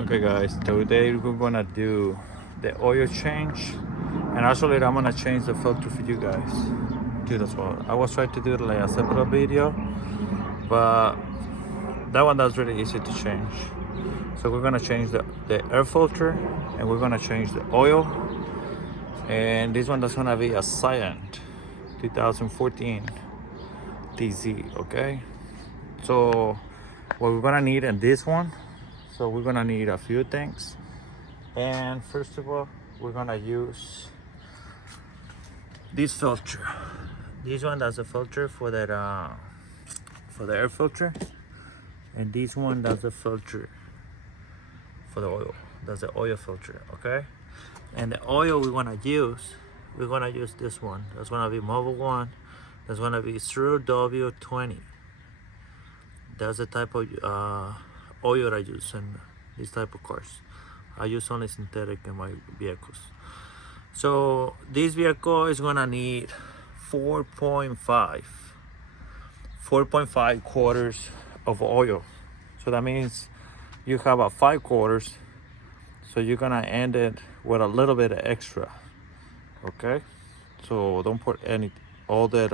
Okay guys, today we're gonna do the oil change, and actually I'm gonna change the filter for you guys too as well. I was trying to do it like a separate video, but that one that's really easy to change. So we're gonna change the air filter, and we're gonna change the oil, and this one that's gonna be a Scion 2014 TZ. Okay, so what we're gonna need in this one, so we're gonna need a few things. And first of all, we're gonna use this filter. This one does a filter for that for the air filter, and this one does a filter for the oil. That's the oil filter, okay? And the oil we're gonna use this one. That's gonna be Mobile One. That's gonna be 0W20. That's the type of oil I use in this type of cars. I use only synthetic in my vehicles. So this vehicle is gonna need 4.5 quarters of oil. So that means you have a 5 quarters. So you're gonna end it with a little bit of extra. Okay. So don't put all that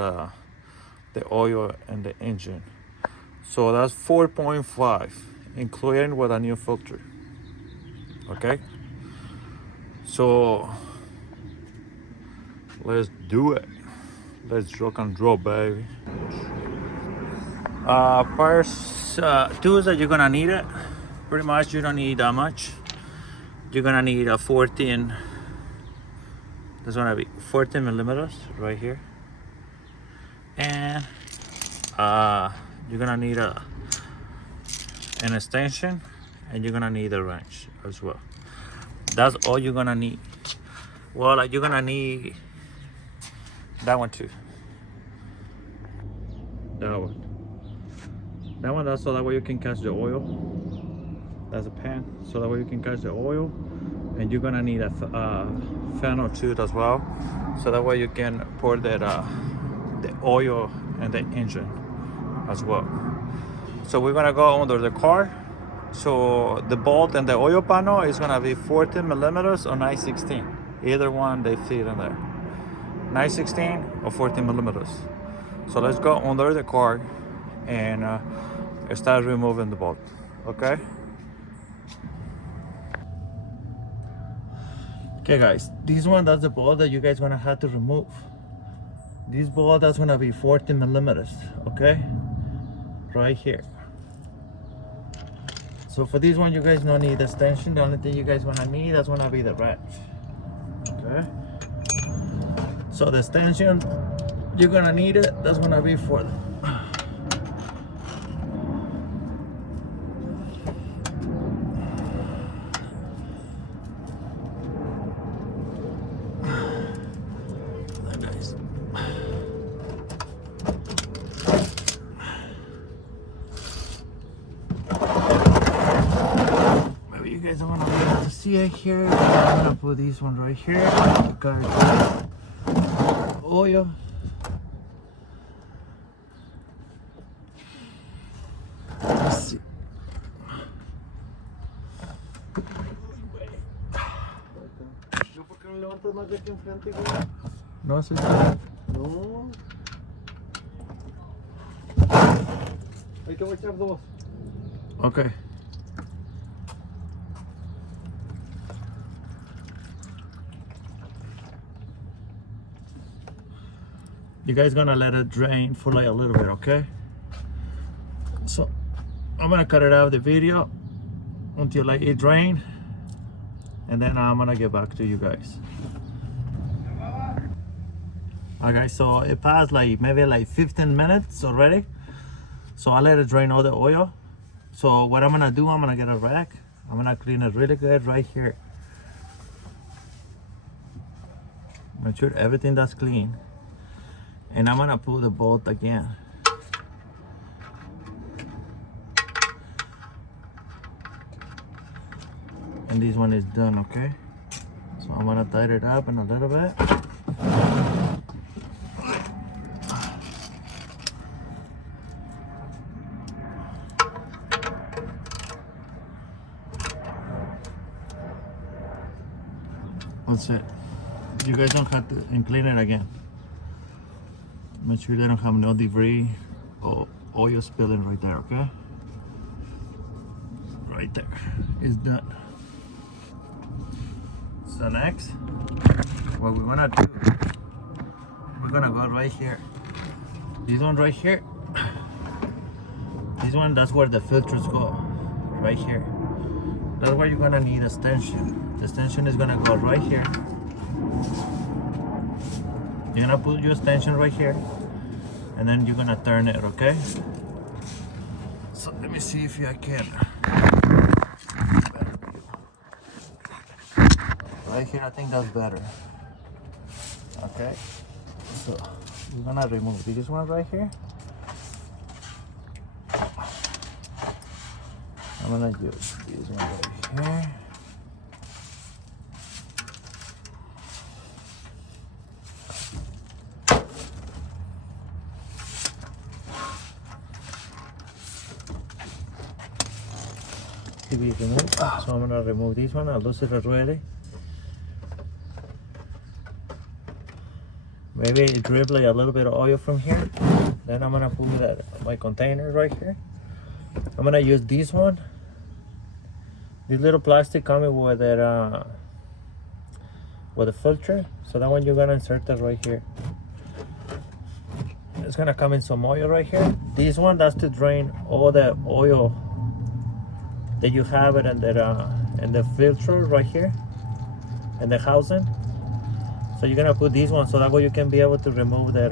the oil in the engine. So that's 4.5, including with a new filter. Okay, so let's do it. Let's rock and roll, baby. First tools that you're gonna need it. Pretty much you don't need that much. You're gonna need a 14. There's gonna be 14 millimeters right here, and you're gonna need an extension, and you're gonna need a wrench as well. That's all you're gonna need. Well, like, you're gonna need that one too. That one, that's so that way you can catch the oil. That's a pan, so that way you can catch the oil. And you're gonna need a funnel too as well, so that way you can pour that the oil in the engine as well. So we're gonna go under the car. So the bolt and the oil panel is gonna be 14 millimeters or 9/16. Either one they fit in there. 9/16 or 14 millimeters. So let's go under the car and start removing the bolt. Okay. Okay guys, this one, that's the bolt that you guys gonna have to remove. This bolt, that's gonna be 14 millimeters. Okay, right here. So for this one, you guys don't need extension. The only thing you guys gonna need, that's gonna be the wrench. Okay. So the extension, you're gonna need it. That's gonna be for the you guys don't want to be able to see it here. I'm gonna put this one right here. Got oil. Let's see. No, soy no. Hay que echar dos. Okay. You guys gonna let it drain for like a little bit, okay? So I'm gonna cut it out of the video until like it drain, and then I'm gonna get back to you guys. Okay, so it passed like maybe like 15 minutes already. So I let it drain all the oil. So what I'm gonna do, I'm gonna get a rag. I'm gonna clean it really good right here. Make sure everything that's clean. And I'm gonna pull the bolt again. And this one is done, okay? So I'm gonna tighten it up in a little bit. That's it. You guys don't have to clean it again. Make sure they don't have no debris or oil spilling right there, okay? Right there. It's done. So next, what we're gonna do, we're gonna go right here. This one right here. This one, that's where the filters go. Right here. That's why you're gonna need a extension. The extension is gonna go right here. You're gonna put your extension right here, and then you're gonna turn it, okay? So let me see if I can. Right here, I think that's better. Okay, so we're gonna remove this one right here. I'm gonna use this one right here. To be removed. So I'm gonna remove this one. I lose it already. Maybe drip like a little bit of oil from here. Then I'm gonna put my container right here. I'm gonna use this one. This little plastic coming with the filter. So that one you're gonna insert it right here. It's gonna come in some oil right here. This one, that's to drain all the oil that you have it in the filter right here, in the housing. So you're gonna put this one so that way you can be able to remove that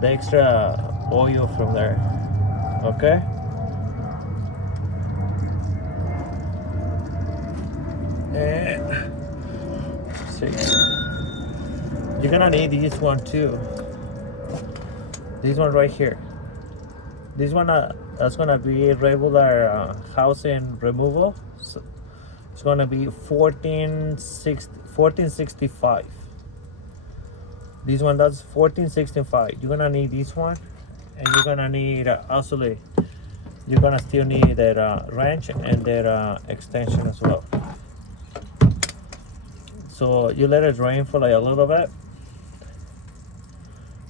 the extra oil from there. Okay. And see, you're gonna need this one too. This one right here. This one that's gonna be regular housing removal. So it's gonna be $14.65. This one, that's $14.65. You're gonna need this one, and you're gonna need actually, you're gonna still need that wrench and that extension as well. So you let it drain for like a little bit,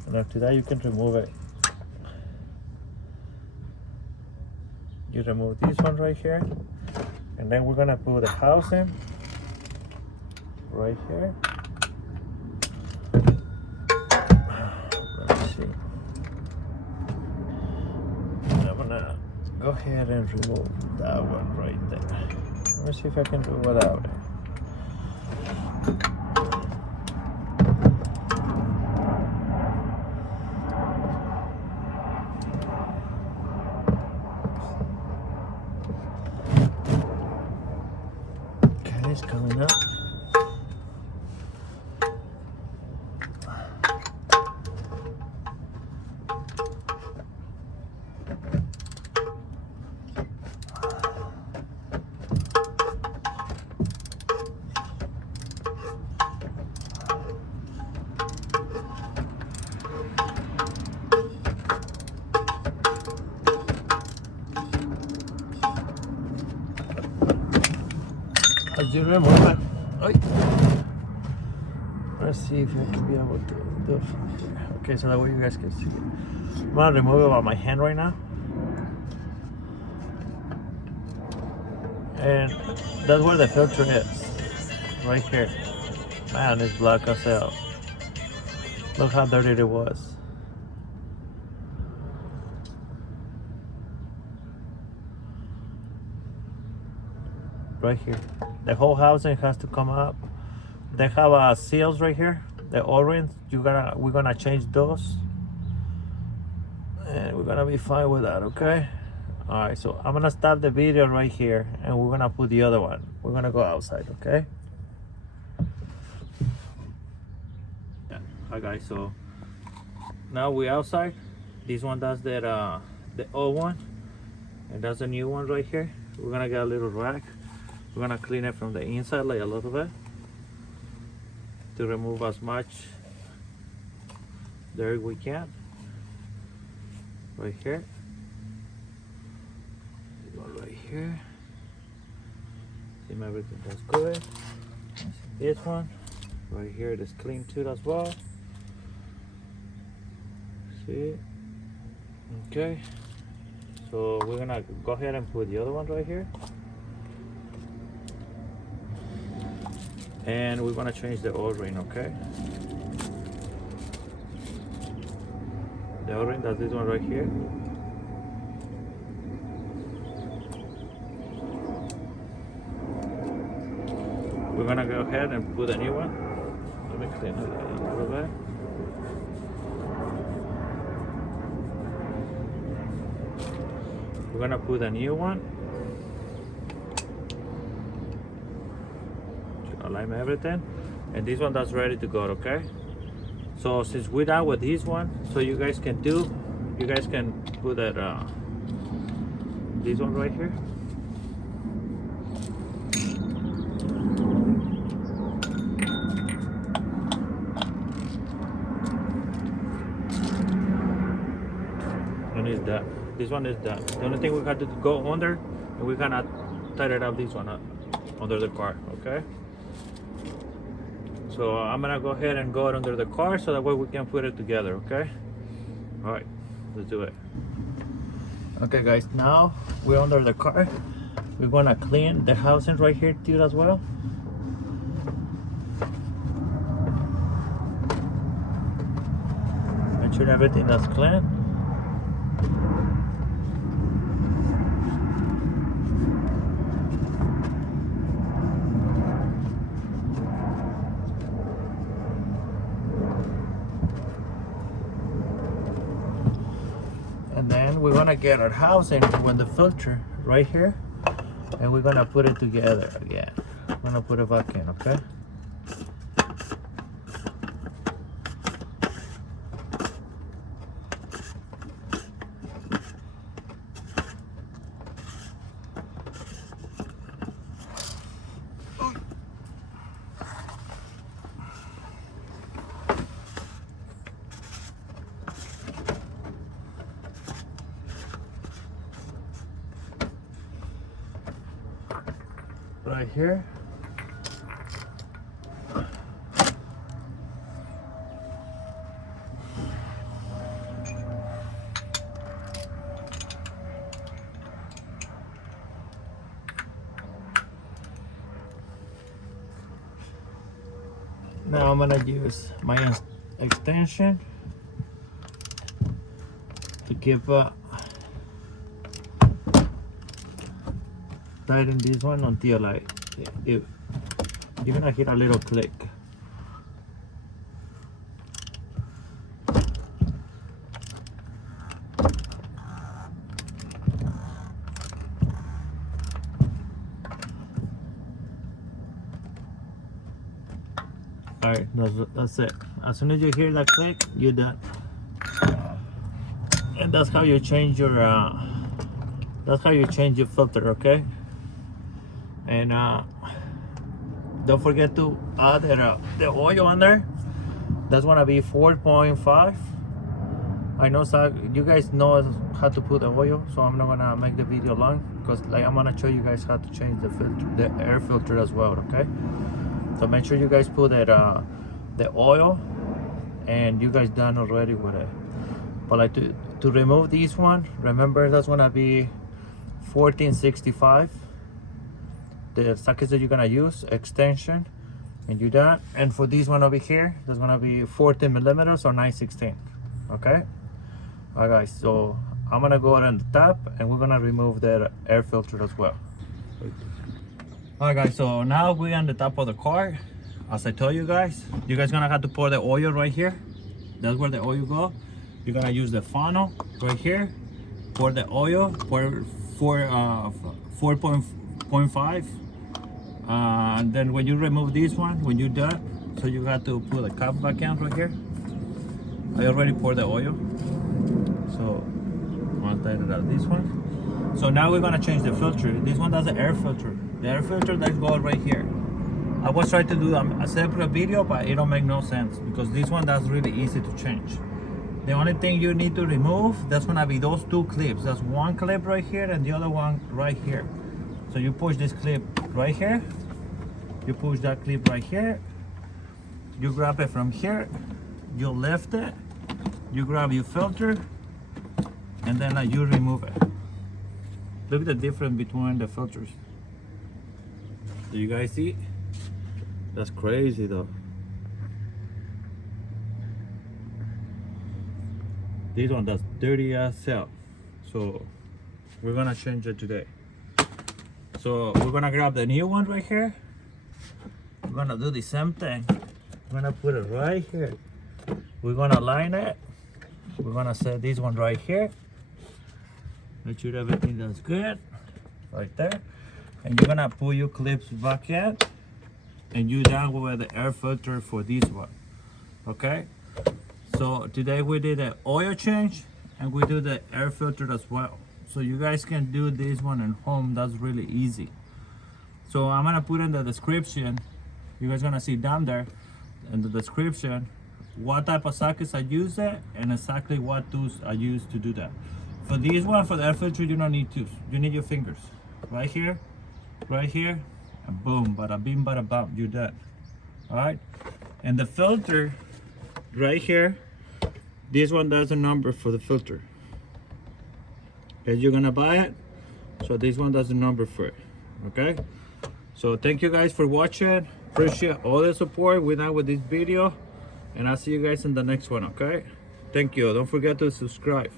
and after that you can remove it. You remove this one right here, and then we're gonna put the housing right here. Let's see. And I'm gonna go ahead and remove that one right there. Let me see if I can do it without it. Coming up. As you remove it, let's see if I can be able to do it from here. Okay, so that way you guys can see it. I'm gonna remove it by my hand right now. And that's where the filter is. Right here. Man, it's black as hell. Look how dirty it was. Right here. The whole housing has to come up. They have seals right here. The O-rings. We're gonna change those, and we're gonna be fine with that. Okay. All right. So I'm gonna stop the video right here, and we're gonna put the other one. We're gonna go outside. Okay. Yeah. Hi guys. So now we're outside. This one does that the old one, and that's a new one right here. We're gonna get a little rag. We're gonna clean it from the inside like a little bit to remove as much dirt we can. Right here. Go right here. See if everything that's good. This one right here is clean too as well. See? Okay. So we're gonna go ahead and put the other one right here. And we're gonna change the O-ring, okay? The O-ring, that's this one right here. We're gonna go ahead and put a new one. Let me clean it a little bit. We're gonna put a new one. Align everything. And this one that's ready to go, okay? So since we're done with this one, so you guys can put that this one right here. And it's done. This one is done. The only thing we got to go under, and we're gonna tighten up this one under the car, okay? So I'm gonna go ahead and go under the car so that way we can put it together, okay? All right, let's do it. Okay guys, now we're under the car. We're gonna clean the housing right here too as well. Make sure everything that's clean. And then we're gonna get our housing with the filter right here, and we're gonna put it together again. We're gonna put it back in, okay? Right here. Now I'm gonna use my extension to give tighten this one until you're gonna hear a little click. All right, that's it. As soon as you hear that click, you're done. And that's how you change your filter, okay? And don't forget to add the oil on there. That's gonna be 4.5. I know you guys know how to put the oil, so I'm not gonna make the video long because I'm gonna show you guys how to change the filter, the air filter as well, okay? So make sure you guys put the oil, and you guys done already with it. But to remove this one, remember that's gonna be 1465. The sockets that you're gonna use, extension, and you done. And for this one over here, that's gonna be 14 millimeters or 9/16. Okay. All right, guys. So I'm gonna go ahead on the top, and we're gonna remove the air filter as well. All right, guys. So now we're on the top of the car. As I told you guys gonna have to pour the oil right here. That's where the oil go. You're gonna use the funnel right here. Pour the oil. Pour 4.5. And then when you remove this one, when you're done, so you got to put the cap back in right here. I already poured the oil, so I'm gonna tighten out this one. So now we're gonna change the filter. This one does the air filter. The air filter that goes right here. I was trying to do a separate video, but it don't make no sense because this one that's really easy to change. The only thing you need to remove, that's gonna be those two clips. That's one clip right here and the other one right here. So you push this clip right here, You push that clip right here. You grab it from here. You lift it. You grab your filter, and then you remove it. Look at the difference between the filters. Do you guys see? That's crazy though. This one does dirty as hell. So we're gonna change it today. So we're gonna grab the new one right here. We're gonna do the same thing. We're gonna put it right here. We're gonna line it. We're gonna set this one right here. Make sure everything is good. Right there. And you're gonna pull your clips back in. And you down with the air filter for this one. Okay? So today we did an oil change and we do the air filter as well. So you guys can do this one at home. That's really easy. So I'm gonna put in the description. You guys gonna see down there in the description what type of sockets I use it and exactly what tools I use to do that. For this one, for the air filter, you don't need tools. You need your fingers. Right here, and boom, bada bing, bada bam, you're done. All right, and the filter right here, this one does a number for the filter. And you're gonna buy it, so this one does a number for it. Okay, so thank you guys for watching. Appreciate all the support. We're done with this video, and I'll see you guys in the next one. Okay, thank you. Don't forget to subscribe.